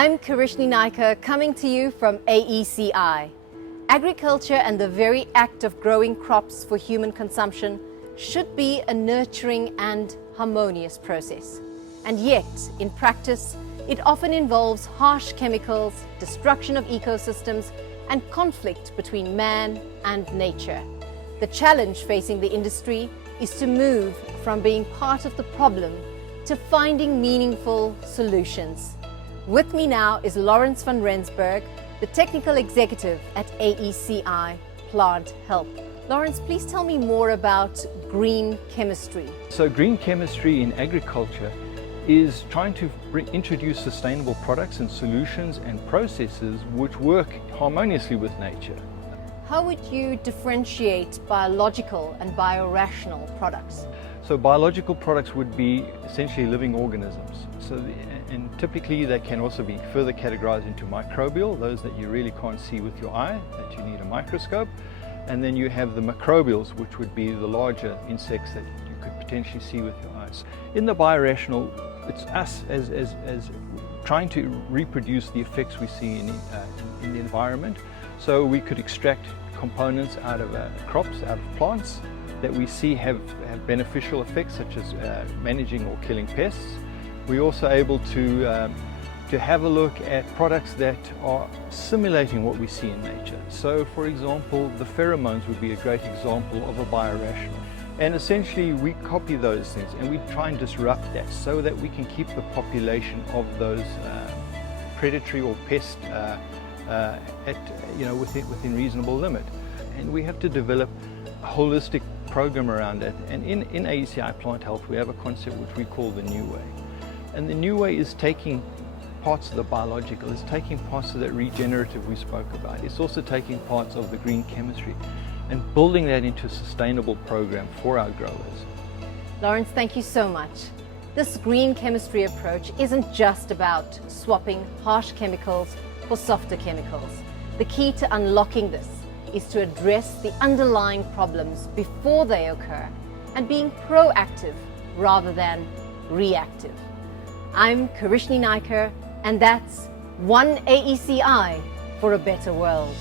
I'm Karishni Naikar, coming to you from AECI. Agriculture and the very act of growing crops for human consumption should be a nurturing and harmonious process. And yet, in practice, it often involves harsh chemicals, destruction of ecosystems, and conflict between man and nature. The challenge facing the industry is to move from being part of the problem to finding meaningful solutions. With me now is Lawrence van Rensburg, the Technical Executive at AECI Plant Health. Lawrence, please tell me more about green chemistry. So green chemistry in agriculture is trying to introduce sustainable products and solutions and processes which work harmoniously with nature. How would you differentiate biological and biorational products? So biological products would be essentially living organisms. And typically they can also be further categorized into microbial, those that you really can't see with your eye, that you need a microscope. And then you have the macrobials, which would be the larger insects that you could potentially see with your eyes. In the biorational, it's us as trying to reproduce the effects we see in the environment. So we could extract components out of crops, out of plants, that we see have beneficial effects, such as managing or killing pests. We're also able to have a look at products that are simulating what we see in nature. So for example, the pheromones would be a great example of a biorational. And essentially we copy those things and we try and disrupt that so that we can keep the population of those predatory or pest within reasonable limit. And we have to develop a holistic program around it. And in AECI Plant Health, we have a concept which we call the new way. And the new way is taking parts of the biological, it's taking parts of that regenerative we spoke about. It's also taking parts of the green chemistry and building that into a sustainable program for our growers. Lawrence, thank you so much. This green chemistry approach isn't just about swapping harsh chemicals for softer chemicals. The key to unlocking this is to address the underlying problems before they occur and being proactive rather than reactive. I'm Karishni Naikar, and that's one AECI for a better world.